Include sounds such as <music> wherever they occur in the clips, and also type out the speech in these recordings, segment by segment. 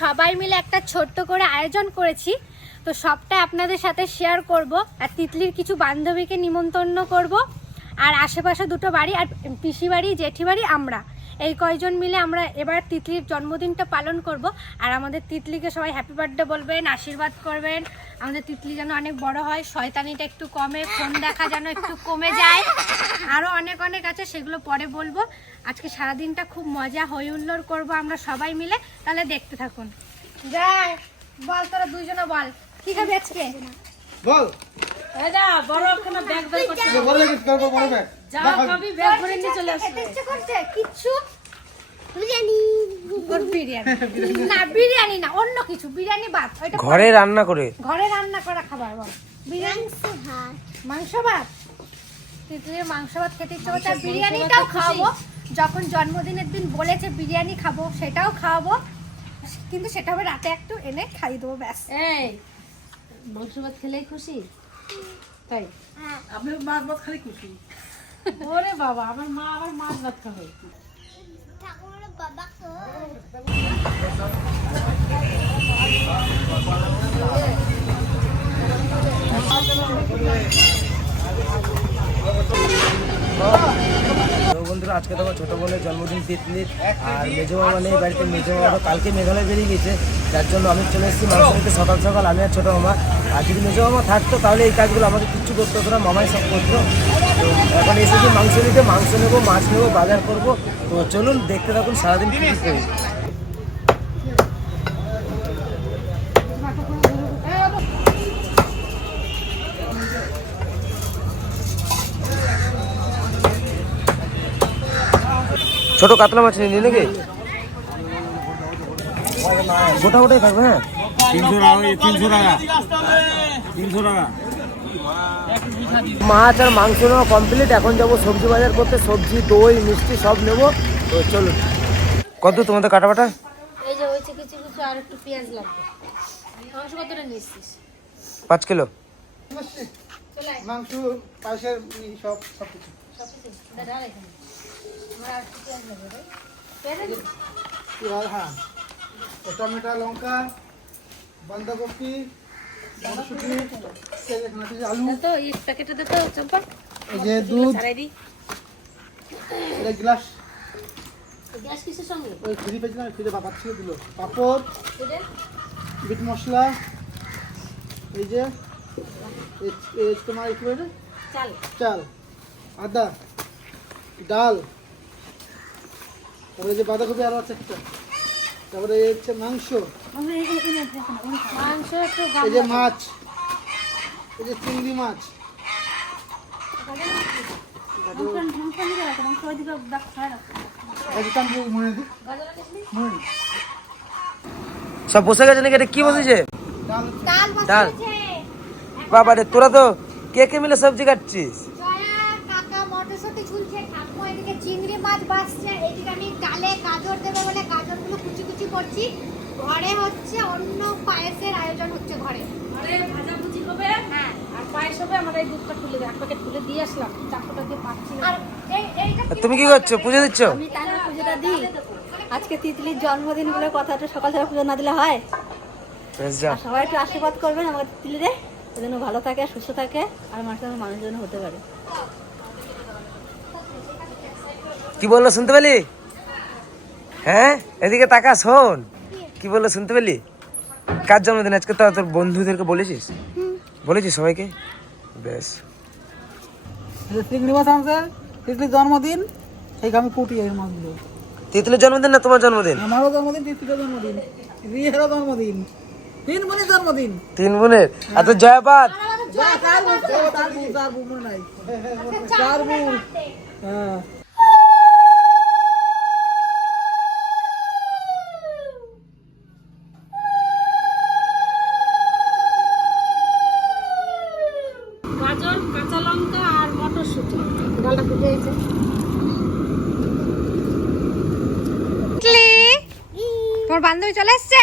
সবাই মিলে একটা ছোট্ট করে আয়োজন করেছি। তো সবটা আপনাদের সাথে শেয়ার করব আর তিতলির কিছু বান্ধবীকে নিমন্ত্রণ করব। আর আশেপাশে দুটো বাড়ি আর পিসি বাড়ি, জেঠি বাড়ি, আমরা। এই কয়জন মিলে আমরা এবার তিতলির জন্মদিনটা পালন করব। আর আমাদের তিতলিকে সবাই হ্যাপি বার্থডে বলবেন, আশীর্বাদ করবেন। আমাদের তিতলি যেন অনেক বড় হয় শয়তানিটা একটু কমে ফোন দেখা যেন একটু কমে যায়। আরও অনেক অনেক আছে সেগুলো পরে বলব। আজকে সারাদিনটা খুব মজা হই হুল্লোড় করব আমরা সবাই মিলে। তাহলে দেখতে থাকুন। যাই বল তোরা দুইজনে বল। কি খাবি আজকে? বল। যা বড় কোনো ব্যাগ বের করতে বড় লেগে করব বড় ব্যাগ। যা খাবি ব্যাগ ভরে নিয়ে চলে আসবে। কিচ্ছু? না বিরিয়ানি না অন্য কিছু বিরিয়ানি বাদ ওইটা ঘরে রান্না করে? ঘরে রান্না করা খাবার বল। বিরিয়ানি? মাংস ভাত। তিতলির মাংস ভাত খেতে ইচ্ছে করছে আর বিরিয়ানিটাও খাওয়াবো। যখন জন্মদিনের দিন বলেছে বিরিয়ানি খাব সেটাও খাওয়াবো। কিন্তু সেটা হবে রাতে একটু এনে খাইয়ে দেবো ব্যাস। এই মাংস ভাত খেলেই খুশি? তাই? আমি মাছ ভাত খালি খুশি। ওরে বাবা আমার মা আবার মাছ ভাত খাবে। বন্ধুরা, আজকে তোমার ছোট বোনের জন্মদিন তিতলির আর মেজো মামা নেই বাড়িতে মেজো মামা কালকে মেঘালয় বেরিয়ে গেছে, যার জন্য আমি চলে এসেছি নিতে সকাল সকাল আমি আর ছোট মামা। আর যদি মেজো মামা থাকতো, তাহলে এই কাজগুলো আমাকে কিচ্ছু করতে হতো না, মামাই সব করতো। এখন এসেছি মাংস নিতে, মাংস নেব, মাছ নেব, বাজার করব। তো চলুন দেখতে থাকুন সারাদিন কী কী করি। ছোট কাতলা মাছ নিয়ে নাকি? গোটা গোটাই থাকবে হ্যাঁ? তিনশো টাকা তিনশো টাকা। তিনশো টাকা। মাছ আর মাংস নেওয়া কমপ্লিট এখন যাব সবজি বাজার করতে। সবজি দই মিষ্টি সব নেব। তো চলুন। কত তোমাদের কাটা বাটা এই যে হয়েছে কিছু কিছু আর একটু পেঁয়াজ লাগবে। মাংস কতটা নিচ্ছিস? পাঁচ কিলো। মাংস পাশের সব সব কিছু সব কিছু। ডাল এখানে আমার আর পেঁয়াজ লাগবে রে পেঁয়াজ হ্যাঁ টমেটো লঙ্কা বাঁধাকপি এই প্যাকেটে গ্লাস কিসের সঙ্গে ওই পাপড় মশলা, এই যে তোমার চাল চাল। আদা, ডাল। তারপরে যে বাঁধাকপি আরও আছে একটা। তারপরে এই হচ্ছে মাংস। মাংস একটু এই যে মাছ। এই যে চিংড়ি মাছ। সব বসে গেছে নাকি? এটা কি বসেছে? ডাল। বাবা রে তোরা তো কে কে মিলে সবজি কাটছিস? এদিকে চিংড়ি মাছ বাসছে এদিকে আমি ডালে গাজর দেবে বলে গাজরগুলো কুচি কুচি করছি। ঘরে হচ্ছে অন্য পায়েসের আয়োজন হচ্ছে ঘরে। আরে ভাজা ভুজি হবে হ্যাঁ। আর পায়েস হবে আমার এই দুধটা খুলে এক প্যাকেট খুলে দিয়ে আসলাম। চাকুটা দিয়ে পাচ্ছি না আর তুমি কি করছ? পুজো দিচ্ছ? আমি তাহলে পুজোটা দিই। আজকে তিতলির জন্মদিন বলে কথাটা সকাল থেকে পুজো না দিলে হয়? সবাই একটু আশীর্বাদ করবেন আমাকে তিতলিরে যেন ভালো থাকে সুস্থ থাকে আর মানুষ যেন মানুষ হতে পারে। কি বলল শুনতে পেলি? হ্যাঁ? এদিকে তাকা শোন। কি? বলল শুনতে পেলি? কার জন্মদিন আজকে? তো তোর বন্ধুদেরকে বলেছিস? বলেছিস সবাইকে? বেশ। তিতলির জন্মদিন এই আমি কুটি মাছগুলো। তিতলির জন্মদিন না তোমার জন্মদিন? আমারও জন্মদিন তিতলিরও জন্মদিন রিহেরও জন্মদিন তিন বোনের জন্মদিন। তিন বোনের? আর তো জয়াবাদ চার বোন চার বোন চার বোন নাই চার বোন। হ্যাঁ। ডালটা ফুটে গেছে। তোমার বান্ধবী চলে এসছে!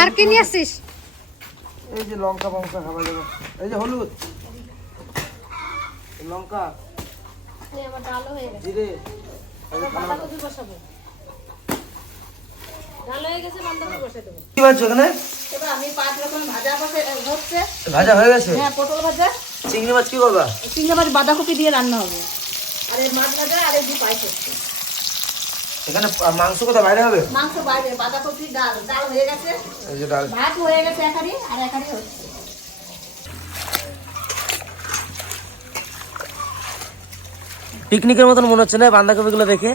আর কি নিয়ে আসছিস? এই যে লঙ্কা ফঙ্কা খাবার জন্য এই যে হলুদ। লঙ্কা। হয়ে জিরে এবার বাঁধাকপি বসাবো ডাল হয়ে গেছে বাঁধাকপি বসে দেবো কি বাজছে ওখানে এবার আমি পাঁচ রকম ভাজা বসে হচ্ছে। ভাজা হয়ে গেছে? হ্যাঁ পটল ভাজা। চিংড়ি মাছ কি করবা? চিংড়ি মাছ বাঁধাকপি দিয়ে রান্না হবে। আর এই মাছ ভাজা আর এই দু পাইস এখানে মাংস কোথায়? বাইরে হবে? মাংস বাইরে বাঁধাকপি ডাল। ডাল হয়ে গেছে। এই যে ডাল। ভাত হয়ে গেছে একারি আর একারি হচ্ছে। পিকনিকের মতন মনে হচ্ছে না বাঁধাকপিগুলো দেখে?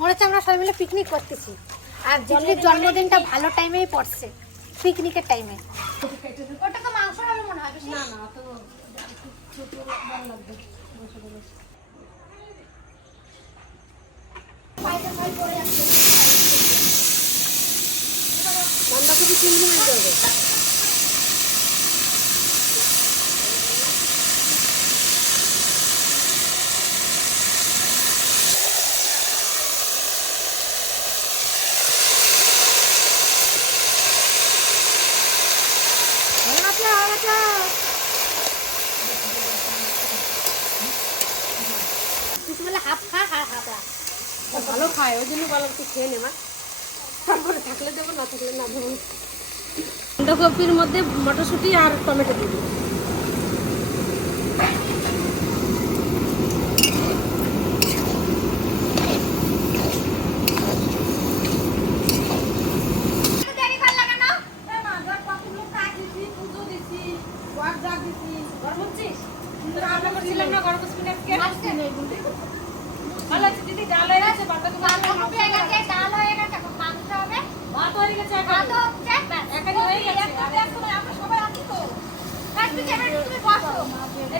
মনে হচ্ছে আমরা সবাই মিলে পিকনিক করতেছি। আর জলের জন্মদিনটা ভালো টাইমেই পড়ছে পিকনিকের টাইমে ওটা তো মাংস আলু মনে হয় না না বাঁধাকপি চিংড়ি মাছ দেবো ভালো খায়, ওই জন্য বললাম তুই খেয়ে নেবা তারপরে থাকলে দেবো, না থাকলে না দেবো। বাঁধাকপির মধ্যে মটরশুঁটি আর টমেটো দেবো দেরি করলা কেন রান্না করছিলাম না গরম স্পিন আজকে ভালো আছে দিদি ডাল হয়ে গেছে বাঁধাকপি বাঁধাকপি হয়ে গেছে ডাল হয়ে গেছে এখন মাংস হবে ভাত হয়ে গেছে ভাত এখন হচ্ছে ব্যাস। একারি হয়ে গেছে আমরা সবাই আছি তো ব্যাস, তুই এবার তুমি বসো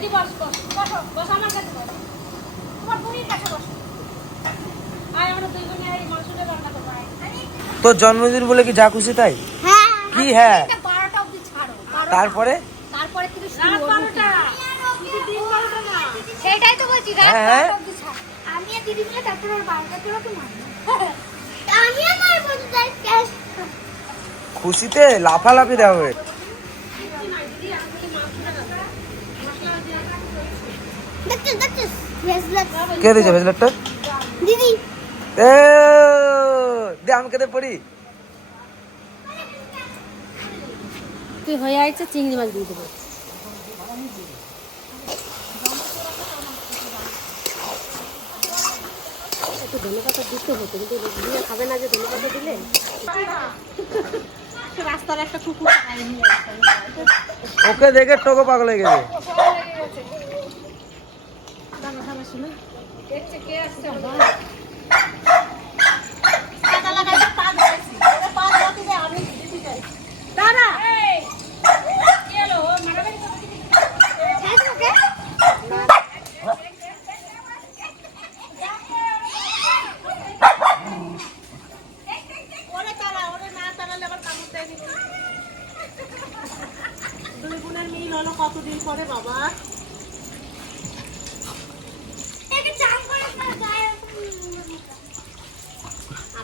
এদি বস বস বসো বস আমার কাছে বস। তোমার বুড়ির কাছে বসো। আর আমরা দুই বোনে এই মাংসটা রান্না করব আয়। তোর জন্মদিন বলে কি যা খুশি তাই? হ্যাঁ। কি হ্যাঁ? ছাড়ো তারপরে? তারপরে থেকে রাত ওর বারোটা। দিদি দিন বারোটা না সেটাই তো বলছি রাত হ্যাঁ, হ্যাঁ। বারোটা আমি আর দিদি মিলে তারপরে ওর বারোটা তেরো তো <laughs> আমি আমার বলতে খুশিতে লাফালাফি দেওয়া হবে। কে দিয়েছে ভেজলেটটা দিদি। এ দে আমি কেটে পড়ি। তুই হয়ে আসছে চিংড়ি মাছ দিয়ে দেবো। একটু ধনে পাতা দিতে হতো কিন্তু দিয়ে খাবে না যে ধনে পাতা দিলে। রাস্তার একটা কুকুর ওকে দেখে টোকো পাগল হয়ে গেছে। মিল হলো কতদিন পরে বাবা?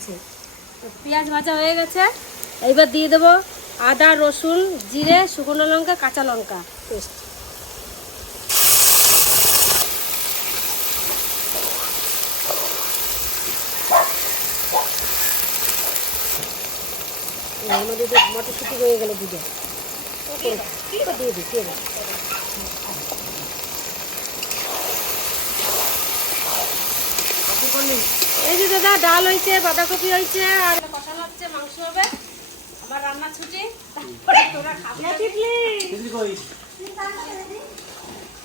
চলছে তো পেঁয়াজ ভাজা হয়ে গেছে। এইবার দিয়ে দেবো আদা, রসুন, জিরে, শুকনো লঙ্কা, কাঁচা লঙ্কা। পেস্ট। দিয়ে মটরশুটি হয়ে গেলে দেবো দিয়ে দিই, দিয়ে এই যে দাদা ডাল হয়েছে বাঁধাকপি হয়েছে আর কষানো হচ্ছে মাংস হবে। আমার রান্না ছুটি তারপরে তোরা খাবে।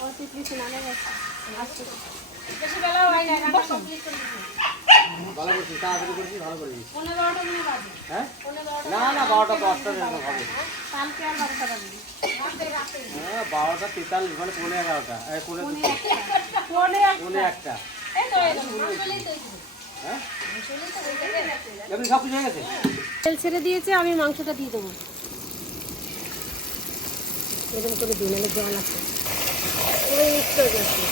ও তিতলি স্নানে গেছে। বেশি বেলা হয় না রান্না কমপ্লিট করে ভালো করছিস তাড়াতাড়ি করছিস ভালো করেছিস পনেরো বারোটা দিনে বাজে। হ্যাঁ? না না বারোটা দশটা এরকম হবে। কালকে আর বারোটা বাজে। হ্যাঁ বারোটা তেতাল্লিশ মানে পনেরো এগারোটা। পনেরো একটা। তেল ছেড়ে দিয়েছে আমি মাংসটা দিয়ে দেবো। এরকম করে দিন অনেক জল আছে। ওই একটু গেছে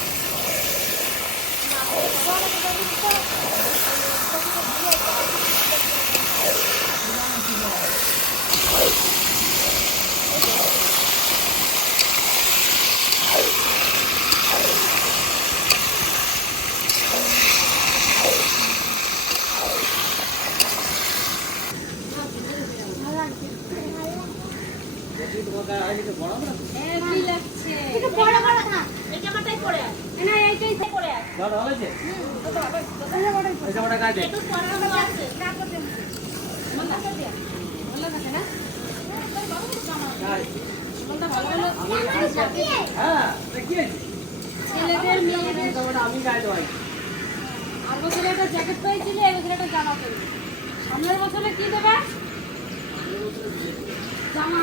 ভালো হয়েছে এই জামাটা গায়ে দে গায়ে। হ্যাঁ? কি হয়েছে? ছেলেদের মেয়েদের আমি গায়ে দেওয়াই আর বছরে একটা জ্যাকেট পেয়েছিলে এই একটা জামা পেয়েছি সামনের বছরে কি দেবে জামা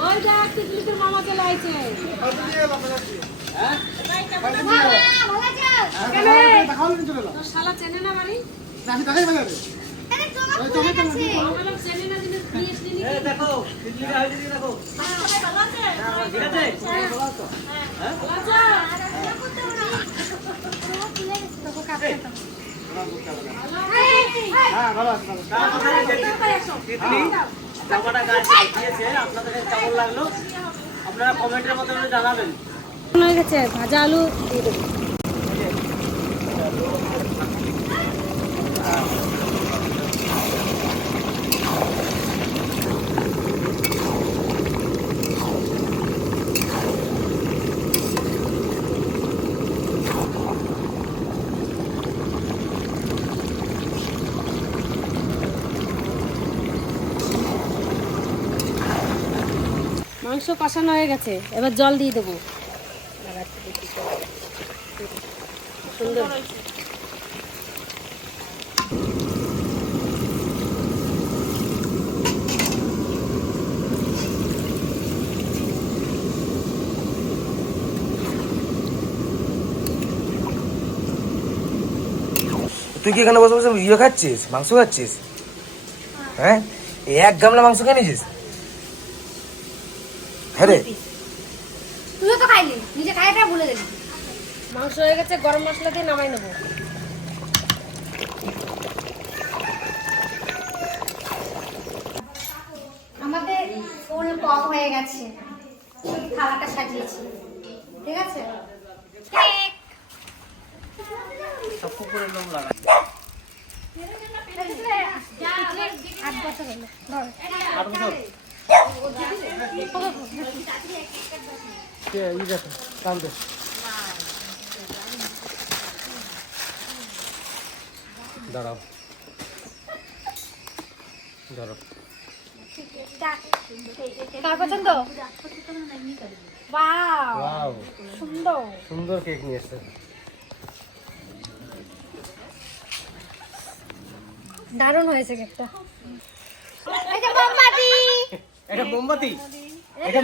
ওই দেখ তিতলিতে মামা চলে আইছে। তোর শালা চেনে না বাড়ি? আমি দেখাই ভালো আপনারা কমেন্টের মাধ্যমে জানাবেন। গেছে ভাজা আলু দিয়ে দেবো। মাংস কষানো হয়ে গেছে, এবার জল দিয়ে দেবো। তুই কি এখানে বসে বসে ইয়ে খাচ্ছিস? মাংস খাচ্ছিস? হ্যাঁ? এক গামলা মাংস খেয়ে নিয়েছিস? হ্যাঁ তুইও তো খাইলি নিজে খাইটা ভুলে গেলি। মাংস হয়ে গেছে গরম মশলা দিয়ে নামাই নেব। আমাদের ফুল কম হয়ে গেছে। থালাটা সাজিয়েছি। ঠিক আছে? কেক কুকুরের লোম লাগা আট বছর হলো। ধর। আট বছর? কে, ই দেখো, কান্দে। দাঁড়াও ধরো কার পছন্দ বাও ওয়াও সুন্দর সুন্দর কেক নিয়ে এসছে দারুণ হয়েছে কেকটা এই যে মোমবাতি এটা মোমবাতি এটা মোমবাতি চকলেট আমার তো চকলেট মোমবাতি ওখানে না এইখানে এইখানে এইখানটাতে দিদি এইখানটাতে দাঁড়া দাঁড়া দাঁড়া মোমবাতি? এটা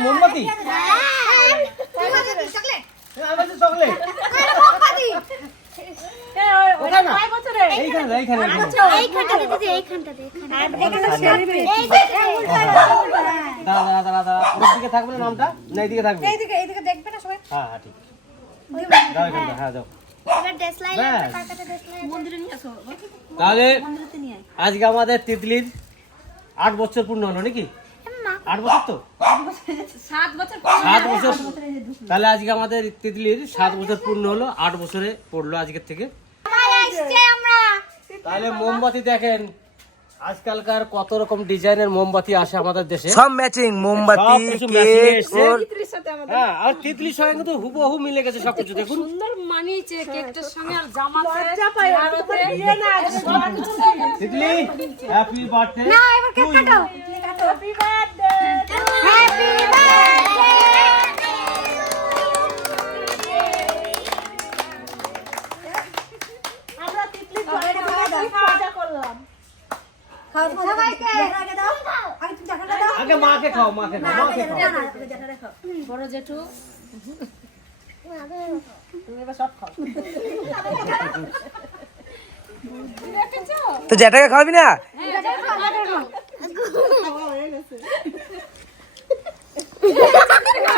দিকে থাকবে না নামটা? না এইদিকে থাকবে? এইদিকে এইদিকে দেখবে না সবাই? হ্যাঁ হ্যাঁ ঠিক। হ্যাঁ। তাহলে আজকে আমাদের তিতলির আট বছর পূর্ণ হলো নাকি? আট বছর তো? সাত বছর সাত বছর? তাহলে আজকে আমাদের তিতলির সাত বছর পূর্ণ হলো আট বছরে পড়ল আজকের থেকে। তাহলে মোমবাতি দেখেন। আজকালকার কত রকম ডিজাইনের মোমবাতি আসে আমাদের দেশে? সব ম্যাচিং মোমবাতি কেক হ্যাঁ আর সঙ্গে কিন্তু হুবহু মিলে গেছে সবকিছু দেখুন। সুন্দর মানিয়েছে কেকটার সঙ্গে আর তিতলি হ্যাপি বার্থডে না এবার কেক কাটাও হ্যাপি বার্থডে হ্যাপি বার্থডে আমরা তিতলি করলাম। আগে মাকে খাও মাকে খাও মাকে খাও। বড় জেঠু। তো জ্যাঠাকে খাওয়াবি না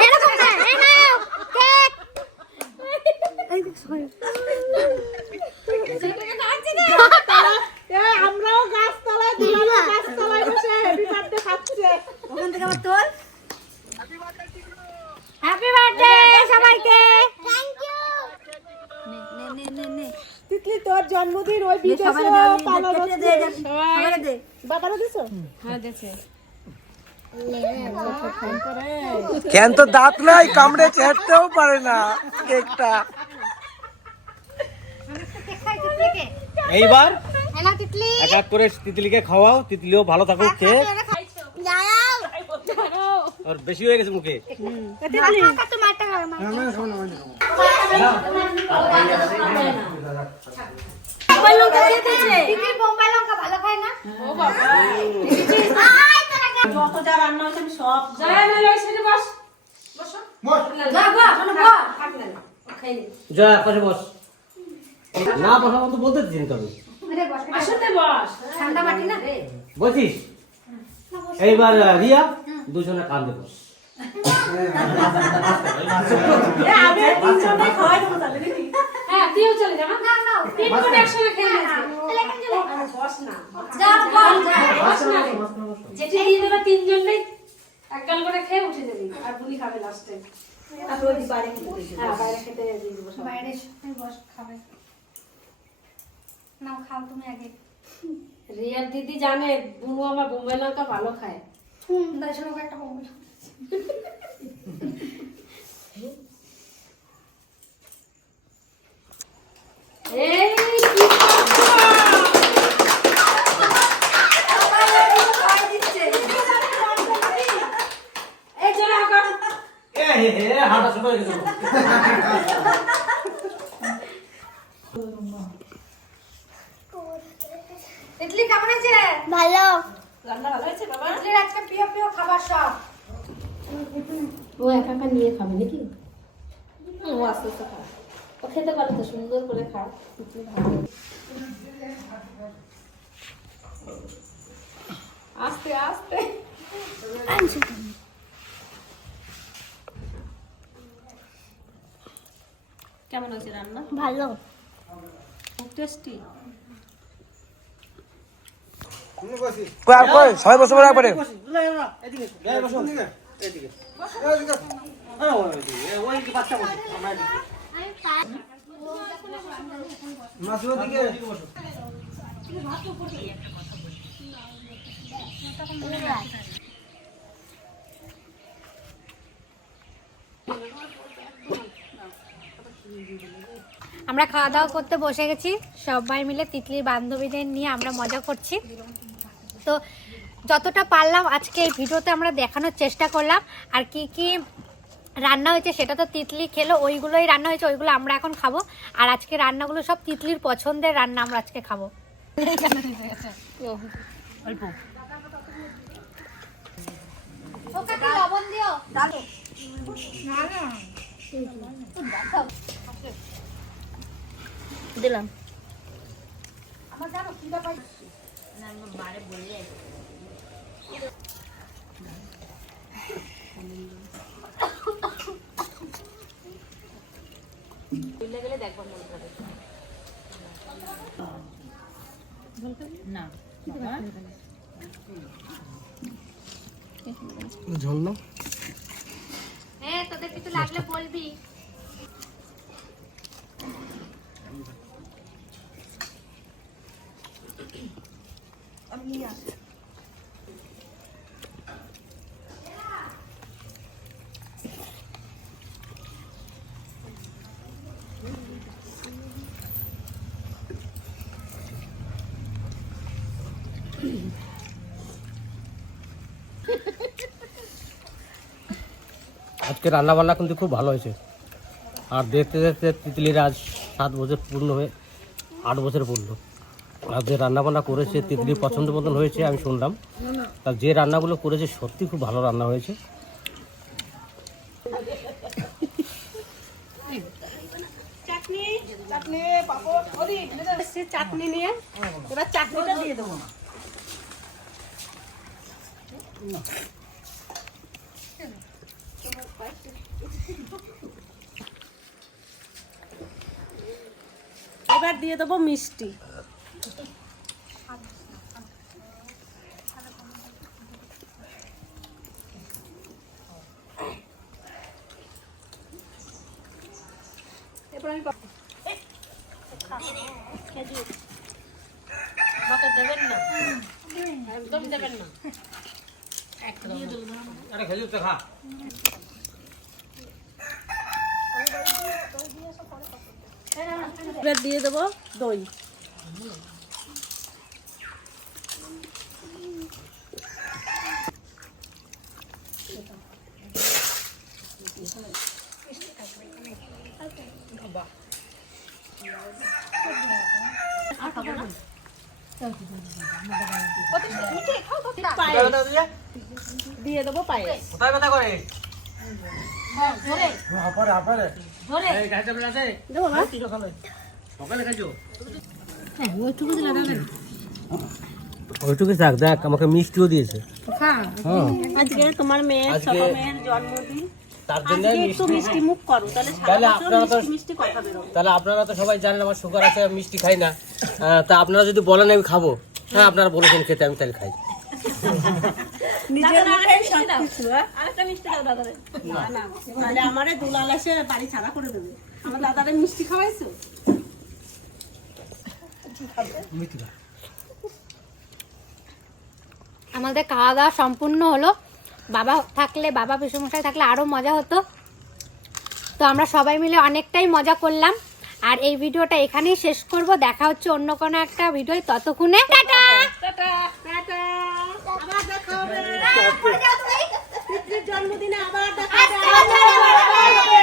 এরকম না, এই নাও, কেক। আমরাও গাছতলায় দিলাম গাছতলায় বসে হ্যাপি বার্থডে খাচ্ছে ওখান থেকে আবার তোল হ্যাপি বার্থডে সবাইকে নে নে নে নে তিতলি তোর জন্মদিন ওই নে, সবাইকে দে, আমি পালন কেটে দে হচ্ছে। সবাইকে দে বাবারা দিছো কেন তো দাঁত নাই কামড়ে চেহারতেও পারে না কেকটা। এইবার এক এক করে তিতলিকে খাওয়াও তিতলিও ভালো থাকুক খেয়ে। আর বেশি হয়ে গেছে মুখে। না তোরা যত যা রান্না হয়েছে আমি সব বস। বস। যা গো শোনো গো জয়া পাশে বস না বসাবো তো বলতে দিন তবে আরে আসতে বস। ঠান্ডা মাটি না? বলছিস এইবার রিয়া দুজনে কান্দে বস। করে খেয়ে নিয়েছি। এলাকায় চলে বস না। যা বল যা বস না রে। যেটি দিয়ে দেবে তিনজনেই এক গাল করে খেয়ে উঠে যাবি আর বুনি খাবে লাস্টে বাইরে খেতে হ্যাঁ বাইরে বস খাবে। নাও খাও তুমি আগে। রিয়ার দিদি জানে বুনু আমার বোম্বাই লঙ্কা ভালো খায়। হুম তাই শোনো একটা বোম্বাই ইডলি কেমন আছে ভালো। রান্না ভালো হয়েছে বাবা? ইডলির আজকে প্রিয় প্রিয় খাবার সব। ও একা একা নিয়ে খাবে নাকি? ও আস্তে আস্তে ও খেতে পারে তো সুন্দর করে খা আস্তে আস্তে। কেমন হয়েছে রান্না? ভালো। খুব টেস্টি কই কই? সবাই বসে পড়ে একবারে এদিকে বসো এদিকে। দিকে আমরা খাওয়া দাওয়া করতে বসে গেছি সবাই মিলে তিতলির বান্ধবীদের নিয়ে আমরা মজা করছি। তো যতটা পারলাম আজকে এই ভিডিওতে আমরা দেখানোর চেষ্টা করলাম। আর কি কি রান্না হয়েছে সেটা তো তিতলি খেলো ওইগুলোই রান্না হয়েছে ওইগুলো আমরা এখন খাব। আর আজকে রান্নাগুলো সব তিতলির পছন্দের রান্না আমরা আজকে খাব। লবণ দিও দিলাম ঝোল না হ্যাঁ তোদের কিছু লাগলে বলবি। আজকে রান্না বান্না কিন্তু খুব ভালো হয়েছে। আর দেখতে দেখতে তিতলির আজ সাত বছর পূর্ণ হয়ে আট বছর পূর্ণ। আর যে রান্নাবান্না করেছে তিতলি পছন্দ মতন হয়েছে আমি শুনলাম। তার যে রান্নাগুলো করেছে সত্যি খুব ভালো রান্না হয়েছে। চাটনি নিয়ে এবার চাটনিটা দিয়ে দেবো। এবার দিয়ে দেবো মিষ্টি এবার দিয়ে দেবো দই দিয়ে? দেবো পায়েস। কোথায় ব্যথা করে? হ্যাঁ ওইটুকু থাক দেখ আমাকে মিষ্টিও দিয়েছে। হ্যাঁ। হ্যাঁ আজকে তোমার মেয়ের ছোট মেয়ের জন্মদিন। তার জন্য মিষ্টি। মুখ করো তাহলে আপনারা তো- মিষ্টি মিষ্টি কথা তাহলে আপনারা তো সবাই জানেন আমার সুগার আছে মিষ্টি খাই না। তা আপনারা যদি বলেন আমি খাব। হ্যাঁ আপনারা বলেছেন খেতে আমি তাহলে খাই। নিজের হ্যাঁ? আরেকটা মিষ্টি দাও দাদারে। না। না তাহলে আমারে দুলাল এসে বাড়ি ছাড়া করে দেবে। আমার দাদারে মিষ্টি খাওয়াইছো? আমাদের খাওয়া দাওয়া সম্পূর্ণ হলো। বাবা থাকলে বাবা পিসমশাই থাকলে আরও মজা হতো। তো আমরা সবাই মিলে অনেকটাই মজা করলাম। আর এই ভিডিওটা এখানেই শেষ করব। দেখা হচ্ছে অন্য কোনো একটা ভিডিও ততক্ষণে টাটা! Tata tata! আবার দেখা হবে। জন্মদিনে আবার দেখা হবে।